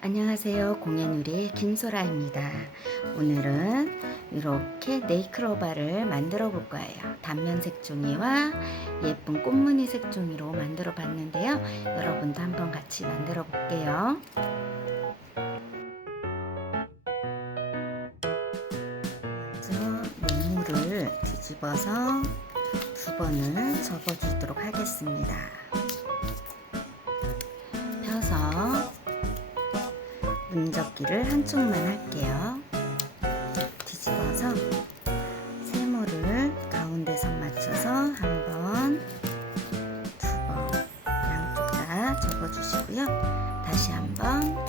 안녕하세요. 공예누리 김소라입니다. 오늘은 이렇게 네이클로바를 만들어 볼 거예요. 단면 색종이와 예쁜 꽃무늬 색종이로 만들어 봤는데요. 여러분도 한번 같이 만들어 볼게요. 먼저 민물을 뒤집어서 두 번을 접어주도록 하겠습니다. 펴서 문접기를 한쪽만 할게요. 뒤집어서 세모를 가운데 선 맞춰서 한 번, 두 번, 양쪽 다 접어주시고요. 다시 한번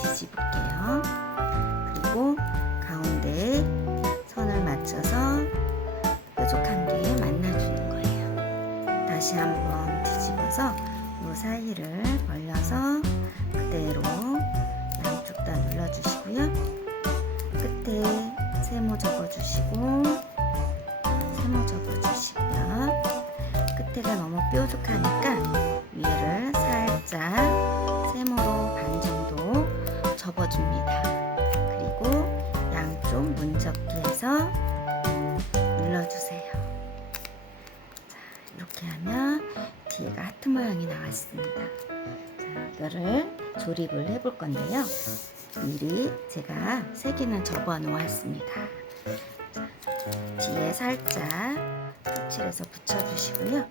다시 한번 뒤집어서 이 사이를 벌려서 그대로 양쪽 다 눌러주시고요. 끝에 세모 접어주시고 세모 접어주시고요. 끝에가 너무 뾰족하니까 위를 살짝 세모로 반 정도 접어줍니다. 그리고 양쪽 문접기에서 뒤에가 하트 모양이 나왔습니다. 자, 이거를 조립을 해볼 건데요. 미리 제가 세 개는 접어 놓았습니다. 자, 뒤에 살짝 토칠해서 붙여주시고요.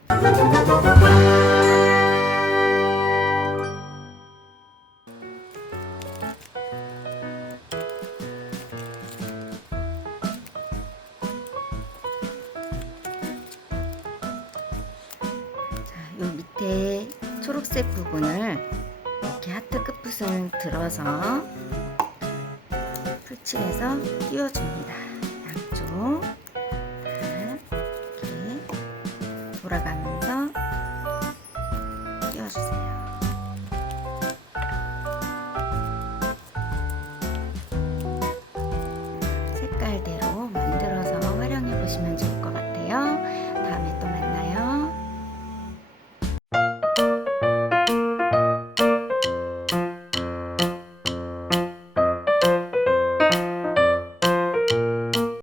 자, 요 밑에 초록색 부분을 이렇게 하트 끝붓을 들어서 풀칠해서 띄워줍니다. 양쪽 자, 이렇게 돌아가면서